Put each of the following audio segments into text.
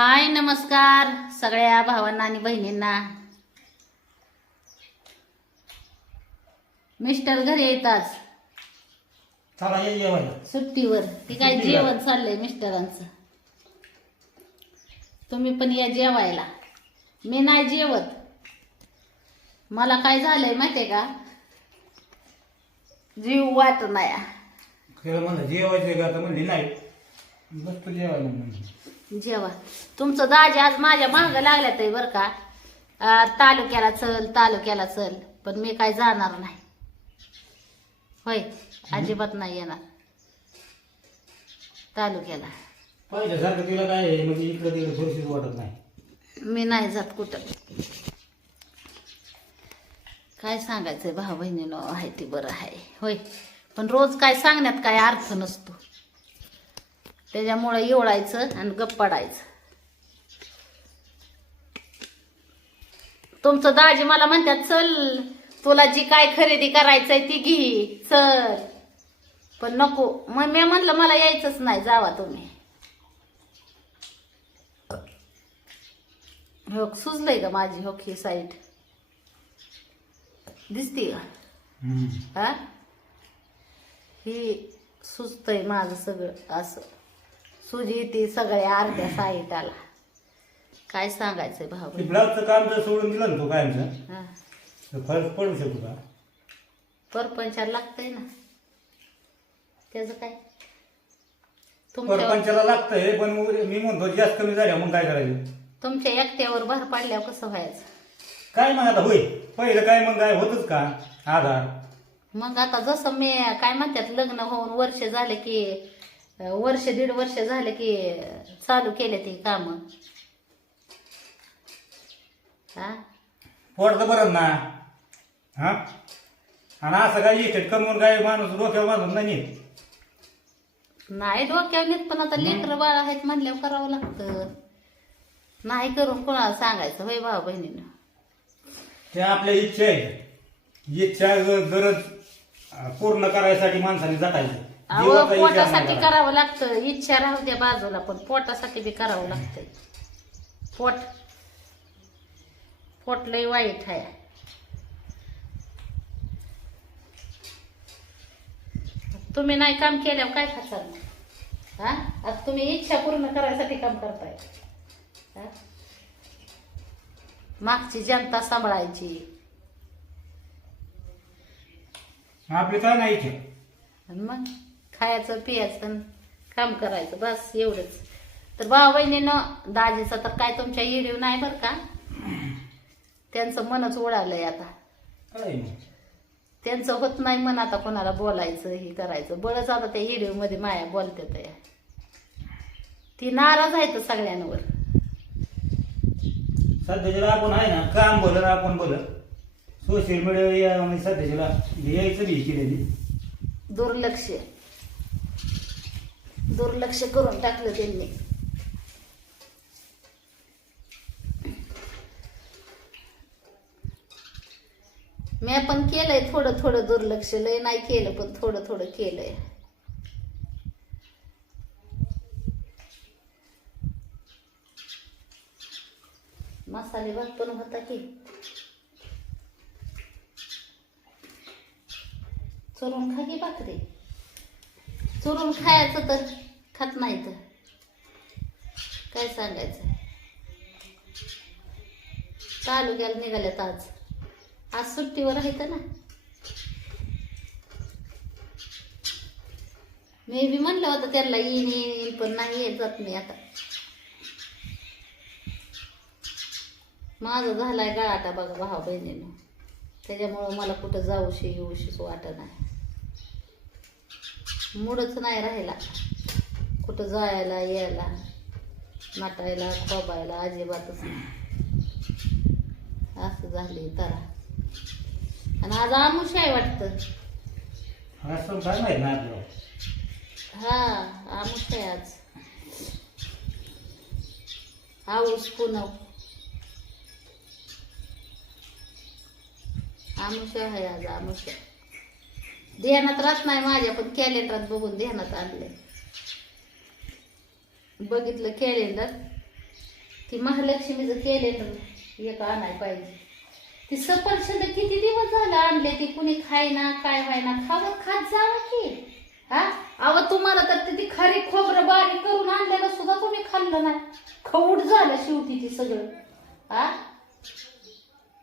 हाय नमस्कार सगळ्या भावांना आणि बहिणींना. मिस्टर घरी येतात चला ये जेवायला. सुट्टीवर. ती काय सुट्टीला. जेवण चाललंय मिस्टरांचं? तुम्ही पण या जेवायला. मी नाही जेवत. मला काय झालंय माहितीये का? जीव वाट नाही म्हणलं जेवायचं का? तर म्हणली नाही. बस तू जेवायला म्हणली. जेवा. तुमचं दाजी आज माझ्या माग लागल्यात आहे बरं का. तालुक्याला चल तालुक्याला चल पण मी काय जाणार नाही. होय अजिबात नाही येणार. तालुक्याला. पहिल्यासारखं तिला काय आहे म्हणजे इकडं तिकडं थोडीशीच वाटत नाही. मी नाही जात कुठं. काय सांगायचंय भाऊ बहिणीनं आहे ती बरं आहे. होय पण रोज काय सांगण्यात काय अर्थ नसतो. त्याच्यामुळं एवढायचं आणि गप्प पडायचं. तुमचं दाजी मला म्हणतात चल तुला जी काय खरेदी करायचंय ती घे चल. पण नको. मग मी म्हणलं मला यायचंच नाही जावा तुम्ही. हो सुजलंय का माझी हो ही साईड दिसते का? हा? ही सुचतंय माझं सगळं असं. सुजी ती सगळ्या अर्ध्या साईटाला. काय सांगायचंय भाऊ? काम जर सोडून दिलं ना तो कायमचं हा. तर फरक पडू शकतो का? परपंचाला लागतंय ना. त्याचं काय? तुमच्या परपंचाला लागतंय पण मग मी म्हणतो जास्त कमी झाल्या मग काय करायचं? तुमच्या एकट्यावर भर पाडल्यावर कसं व्हायचं? काय मग आता होय पहिलं काय मग काय होतच का? आधार. मग आता जसं मी काय म्हणतात लग्न होऊन वर्ष झाले की वर्ष दीड वर्ष झाले की चालू केले ते काम. हा? तर बरं ना? हा? आणि असं काय येते कमवून काय माणूस डोक्यावर बांधून नाही नेत. नाही डोक्यावर नेत पण आता लेकरं बाळ आहेत म्हणल्यावर करावं लागतं. नाही करून कोणाला सांगायचं होय भाऊ बहिणीनं? त्या आपल्या इच्छा आहे. इच्छा ग- गरज अं, पूर्ण करायसाठी माणसाने जटायचं अहो जीवाचा विचार नाही पोटासाठी. करावं लागतं. इच्छा राहू द्या बाजूला पण पोटासाठी बी करावं लागतंय. पोट. पोट लय वाईट आहे. तुम्ही नाही काम केल्यावर काय खाचाल हा? आता तुम्ही इच्छा पूर्ण करायसाठी काम करताय. हा? मागची जनता सांभाळायची. आपली काय नाही आणि मग? खायचं पियाचं काम करायचं. बस एवढंच. तर भाऊ बहिणीनं दाजीचा तर काय तुमच्या येडीव नाही बरं का? त्यांचं मनच उडालंय आता. त्यांचं होत नाही मन आता कोणाला बोलायचं हे करायचं. बळच आता त्या येडीवमध्ये माया बोलते त्या ती नाराज आहे तर सगळ्यांवर. सध्याच्याला आपण आहे ना काम बोलत आपण बोलत सोशल मीडिया सध्याच्याला. यायचं दुर्लक्ष. दुर्लक्ष करून टाकलं त्यांनी. मी पण केलंय थोडं थोडं दुर्लक्ष लय नाही केलं पण थोडं थोडं केलंय. मसाले भात पण होता की. चलून खा की भाकरी. चुरून खायचं तर खात नाही तर. काय सांगायचं? तालुक्याला निघाल्यात आज. आज सुट्टीवर आहे तर ना. मी बी म्हणलं होतं त्याला येईन येईन पण नाही येत जात मी आता. माझं झालाय आता बघा भाऊ बहिणीनं त्याच्यामुळं मला कुठं जाऊशी येऊशीच वाटत नाही. मूडच नाही राहिला. कुठं जायला यायला नटायला खोबायला अजिबातच नाही. असं झाले तर. आणि आज आमुष आहे वाटतं. हा आमुष आहे आज. आऊस पुनव आमुष आहे आज आमुष ध्यानात राहत नाही माझ्या पण कॅलेंडरात बघून ध्यानात आणले बघितलं कॅलेंडर की महालक्ष्मीचं कॅलेंडर एक आणाय पाहिजे. ती सफरचंद किती दिवस झालं आणले ती कुणी खायना काय व्हायना खावं खात जावं की? हा? अव तुम्हाला तर ते ती खरी खोबरं बारीक करून आणलेलं सुद्धा तुम्ही खाल्लं नाही. खवूट झालं शेवटी ती सगळं. हा?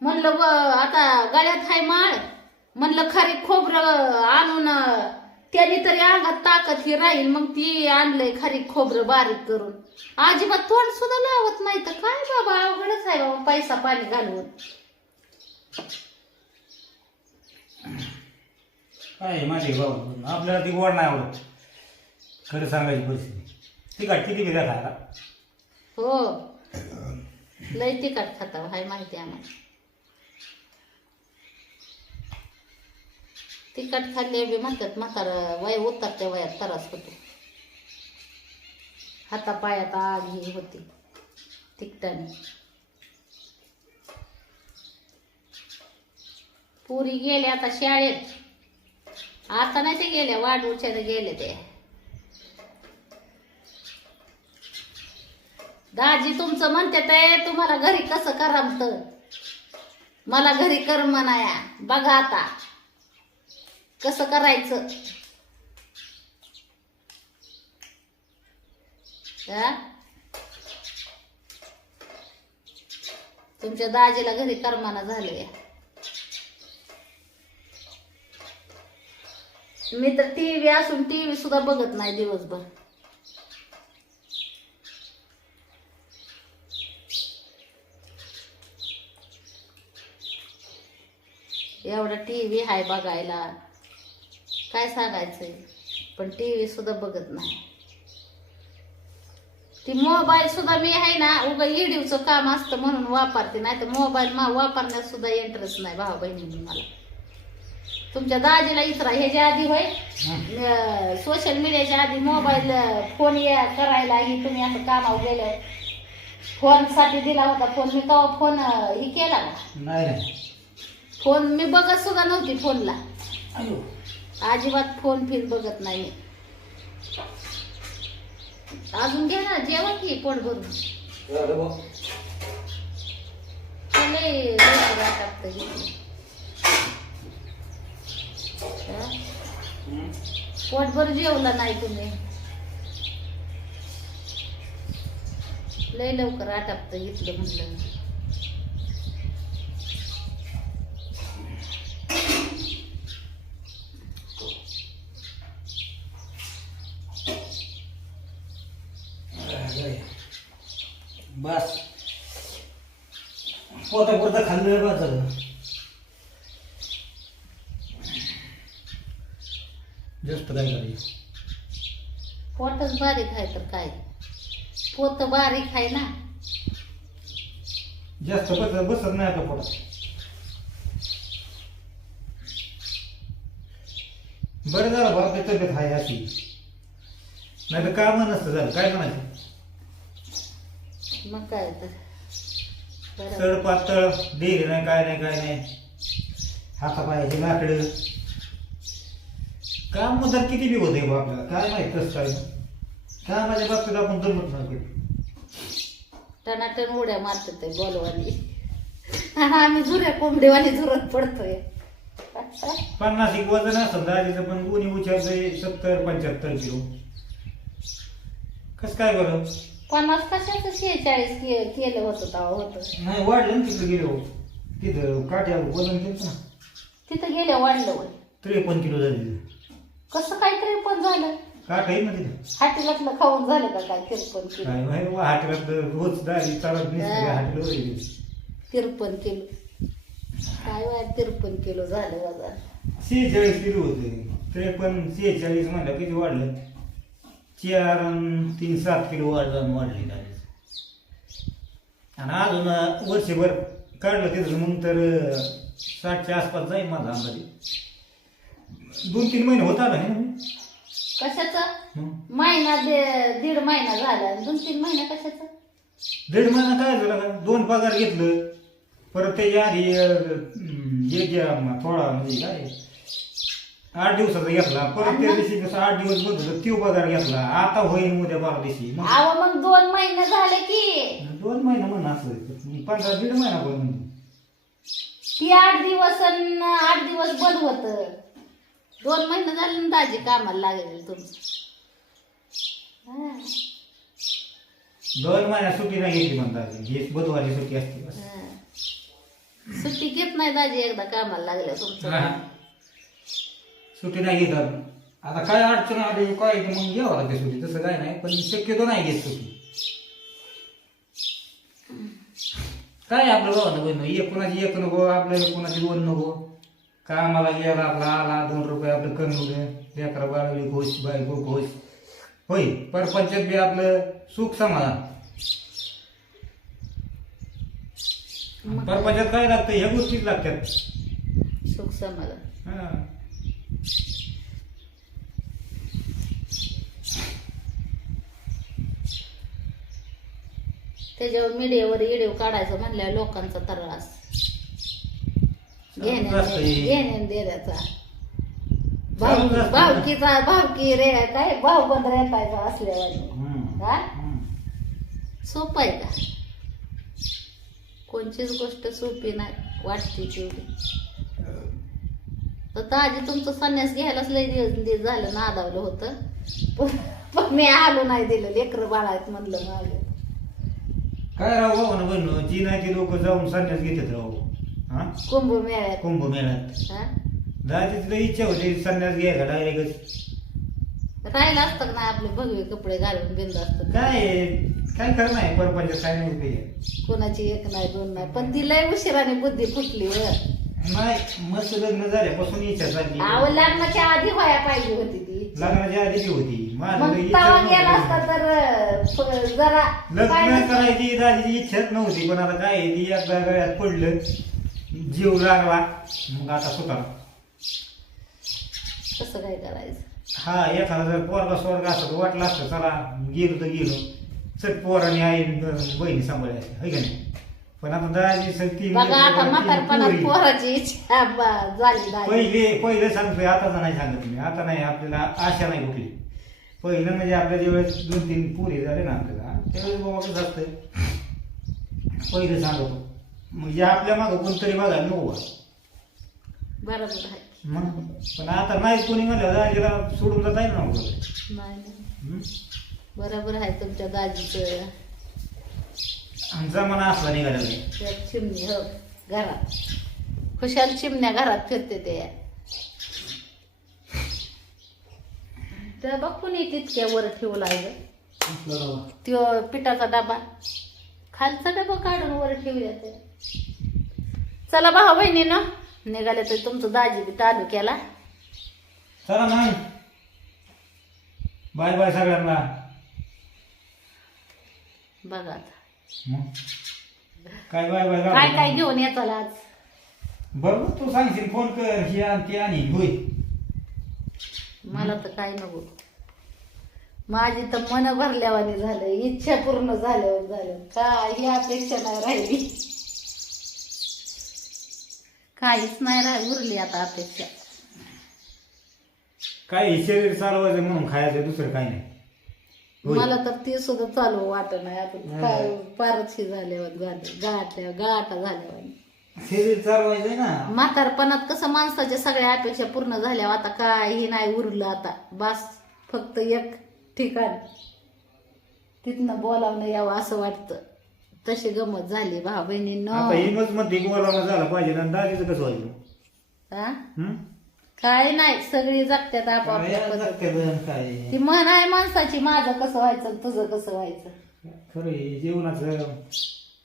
म्हणलं आता गळ्यात हाय माळ. म्हणलं खरी खोबरं आणून त्याने तरी अंगात ताकद ही राहील मग ती आणलंय खरी खोबरं बारीक करून. अजिबात तोंड सुद्धा लावत नाही तर काय बाबा अवघडच आहे बाबा पैसा पाणी घालवून. काय आहे भाऊ? आपल्याला ती गोड नाही आवडत. खरं सांगायची परिस्थिती. तिखट किती वेगळा खायला हो. लय तिखट खाता हाय माहिती आम्हाला. तिखट खाल्ले बी म्हणतात म्हातारा वय उतरत्या वयात त्रास होतो. हातापायात आग ही होती तिकटाने पुरी गेल्या आता शाळेत. आता नाही ते गेल्या वाढूच्या गेले ते. दाजी तुमचं म्हणते ते तुम्हाला घरी कसं करमत? मला घरी कर म्हणाया. बघा आता. कसं करायचं? तुमच्या दाजीला घरी करमाना झाले मी तर टीव्ही असून टीव्ही सुद्धा बघत नाही दिवसभर. एवढा टीव्ही आहे बघायला. काय सांगायचंय? पण टीव्ही सुद्धा बघत नाही. ती मोबाईल सुद्धा मी आहे ना उगा इडीवचं काम असतं म्हणून वापरते नाही तर मोबाईल मा वापरण्यात सुद्धा इंटरेस्ट नाही भाऊ बहिणींनी मला. तुमच्या दाजीला इतरा ह्याच्या आधी होय सोशल मीडियाच्या आधी मोबाईल फोन या करायला ही तुम्ही असं कामावर गेलं. फोनसाठी दिला होता फोन मी तेव्हा फोन ही केला का फोन मी बघत सुद्धा नव्हती फोनला अजिबात फोन फिर बघत नाही. अजून घ्या ना जेवा की पोट भरून? पोटभर जेवला नाही तुम्ही. लय लवकर आटापतं घेतलं म्हटलं बस. पोटा पुरता खाल्लं बस झालं. जास्त काय करायचं? पोटच बारीक आहे तर काय? पोत बारीक आहे ना? जास्त बसत बसत नाही आता पोटात. बरं झालं बा आपली तब्येत आहे अशी. नाही तर काम नसतं झालं. काय म्हणायचं? मग काय तर. बरं. सड पातळ डेरी नाही काय नाही काय नाही. हातापायाची लाकडं. काम मधात किती बी होते बा आपल्याला. काय माहीत कसं काय. कामाच्या बाबतीत आपण जमत नाही कधी. टनाटन उड्या मारतात ते बोलवानी आम्ही जुऱ्या कोंबडीवानी जुरत पडतोय. पन्नास एक वजन असं दाजीचं पण कोणी उचारतंय सत्तर पंच्याहत्तर किलो. कसं काय बरं? पन्नास कशाचं शेहेचाळीस के केलं होतं तेव्हा होतं. नाही वाढलं ना तिकडे गेलो तिथं काट्या वजन केलं ना. तिथं गेल्या वाढलं वय त्रेपन्न किलो झाले कसं काहीतरी पण झालं? काट आहे ना तिथं. हाटीलातलं खाऊन झालं का काय तिरपन किलो? काय माहिती बा, हाटेलात रोज दारी चालत नसते हा. हाटेला वगैरे. तिरपन किलो. काय वाय तिरपन किलो झालं बाजार. शेहेचाळीस किलो होते. त्रेपन्न शेहेचाळीस म्हणलं किती वाढलं? चार तीन सात किलो वाढ जाऊन वाढले आणि अजून वर्षभर काढलं तिथं मग तर साठच्या आसपास जाईल माझा अंदाजे. दोन तीन महिने होता ना हे? कशाचं? महिना दे- दीड महिना झाला. दोन तीन महिना कशाचं? दीड महिना काय झालं? दोन पगार घेतलं. परत त्याच्या आधी अं, एक थोडा म्हणजे काय? आठ दिवसाचा घेतला परत त्या दिवशी कसं आठ दिवस बंद होतं त्यो पगार घेतला आता होईल उद्या बारा दिवशी. मग? अहो मग दोन महिने झाले की. दोन महिना म्हणून असं पंधरा दीड महिना पण म्हणतो ती आठ दिवस अन आठ दिवस बंद होत. दोन महिने झाले ना दाजी कामाला लागेल तुमचं. हा, दोन महिन्यात सुट्टी नाही घेतली म्हणतात ही बुधवारी सुट्टी असते बस. हा. सुट्टी घेत नाही दाजी एकदा कामाला लागल्या हा. सुट्टी नाही घेतात आता काय अडचण आली काय ते मग घ्यावं लागते सुट्टी. तसं काय नाही पण शक्यतो नाही घेत सुट्टी. काय आपलं भावानं बहिण? एक कोणाची एक नको आपल्याला कोणाची दोन नको? कामाला गेला आपला आला दोन रुपये आपलं कमी होते लेकरा बाळावी खुश बायको खुश होय परपंचात बी आपलं सुख समाधान. परपंचात काय लागतं? ह्या गोष्टीच लागतात. सुख समाधान. हा. त्याच्यावर मीडियावर व्हिडिओ काढायचं म्हणल्यावर लोकांचा त्रास. हे. घेण्या देण्याचा. असतं. भावकीचा भावकी रे काय? भाव बंद रेटायचा असल्यावर. हा. सोपं आहे का? कोणचीच गोष्ट सोपी नाही वाटते तेवढी. तर दाजी तुमचं संन्यास घ्यायलाच लय दिवस झालं नादावलं होतं. पण- पण मी आलो नाही दिलं. लेकरं बाळायत म्हणलं मागे. काय राव ना जी नाही ती लोक जाऊन संन्यास घेतात राव. हा? कुंभ मेळ्यात कुंभमेळ्यात. हा? जायची तुला इच्छा होती संन्यास घ्यायचा डायरेक्ट राहिलं असतं का नाही आपले भगवे कपडे घालून बिंद असतं काय काय खरं नाही परपंच काय नाही काही कोणाची एक नाही दोन नाही. पण ती लय उशिराने बुद्धी फुटली वर नाही मस्त लग्न झाल्यापासून इच्छा चालली अहो लग्नाच्या आधी व्हाया पाहिजे होती ती. लग्नाच्या आधी ती होती. मग काही इच्छा तवा गेला नव्हती. असता तर अं, प- जरा लग्न पाहिजे- करायची दाजीची इच्छाच नव्हती पण आता काय आहे, ती एकदा गळ्यात पडलं जीव लागला मग आता स्वतः कसं काय करायचं? हा एखादा जर पोरगा स्वर्ग असत वाटलं असतं चला गेलो तर गेलो. चट पोराने आई ब- बहिणी सांभाळायची है का नाही? पण आता दाजी सगळी बघा आता म्हातारपणात पोराची इच्छा ब- झाली दाजी. पहिले पहिले सांगतोय आताच नाही सांगत मी. आता नाही आपल्याला आशा नाही कुठली. पहिलं म्हणजे आपल्या ज्यावेळेस दोन तीन पुरी झाले ना आपल्याला त्यावेळेस बाबा कसं असतं पहिलं सांगतो. म्हणजे आपल्या मागं कोणतरी बघा नको आहे मग? पण आता नाही कोणी म्हणलं दाजीला सोडून जाता येईल ना? बरोबर आहे तुमच्या दाजीचं आणि जमाना असला निघाला चिमणी हो घरात. खुशाल चिमण्या घरात फिरते ते. तर बघ कुणी तितक्या वर असलं बाबा. त्यो पिठाचा डबा. खालचा डबा काढून वर ठेवूया ते. चला भाऊ बहिणीनं निघाले तर तुमचं दाजी बी तालुक्याला. चला मग. बाय बाय सगळ्यांना. बघा आता. काय बाय बाय काय काय घेऊन येताल आज? बरोबर तू सांगशील फोन कर ही आण ती आणि होय. मला तर काय नको. माझी तर मन भरल्यावानी झालं इच्छा पूर्ण झाल्यावर झालं. काही अपेक्षा नाही राहिली. काहीच नाही राह उरली आता अपेक्षा. काय हे शरीर चालवायचं म्हणून खायचं दुसरं काही नाही. होय. मला तर ते सुद्धा चालू वाटत नाही. आता नाही. काय पारशी झाल्यावर झाले. गाठल्या गाठा झाल्यावर शरीर चालवायचं ना. म्हातारपणात कसं माणसाच्या सगळ्या अपेक्षा पूर्ण झाल्या आता काही नाही उरलं आता. बस फक्त एक ठिकाण. तिथनं बोलावणं यावं असं वाटतं. तशी गमत झाली भाऊ आता बहिणींनो हिमच मध्ये बोलावं झालं पाहिजे ना दादीचं कसं व्हायचं हा? हं? काय नाही सगळी जगत्यात काय आपापल्या यार पद्धतीने. लागतं बरं, काय? ती म्हण आहे माणसाची माझं कसं व्हायचं आणि तुझं कसं व्हायचं? खरं आहे, जेवणाचं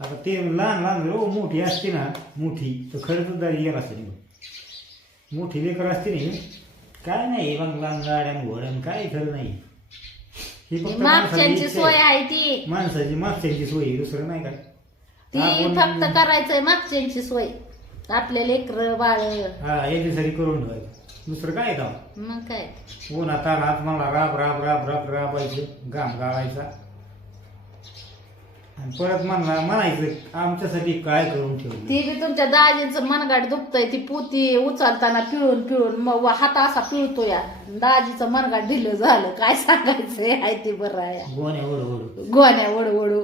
आता ते लहान लहान रो मोठी असते ना मोठी तर खरंच दारी गेला असते. मोठी लेकर असते नाही काय नाही मग लहान गाड्यान घोड्यान काय खरं नाही हे फक्त सोय आहे. ती माणसाची मागच्यांची सोय आहे, दुसरं नाही काय ती आपण- फक्त करायचंय मागच्यांची सोय आपले लेकर बाळ हा याच्यासाठी करून ठेवायचं दुसरं काय का मग काय उन्हात आणात मला राब राब राब राब राबायचं घाम गाळायचा आणि परत म्हणला म्हणायचं आमच्यासाठी काय करून ठेवलं? ती बी तुमच्या दाजीचं मनगाट दुखतंय ती पोती उचलताना पिळून पिळून मग हात असा पिळतो या. दाजीचं मनगाट ढिलं झालं. काय सांगायचंय आहे ती बरं आहे. गोण्या ओढ ओढ. गोण्या वडू वडू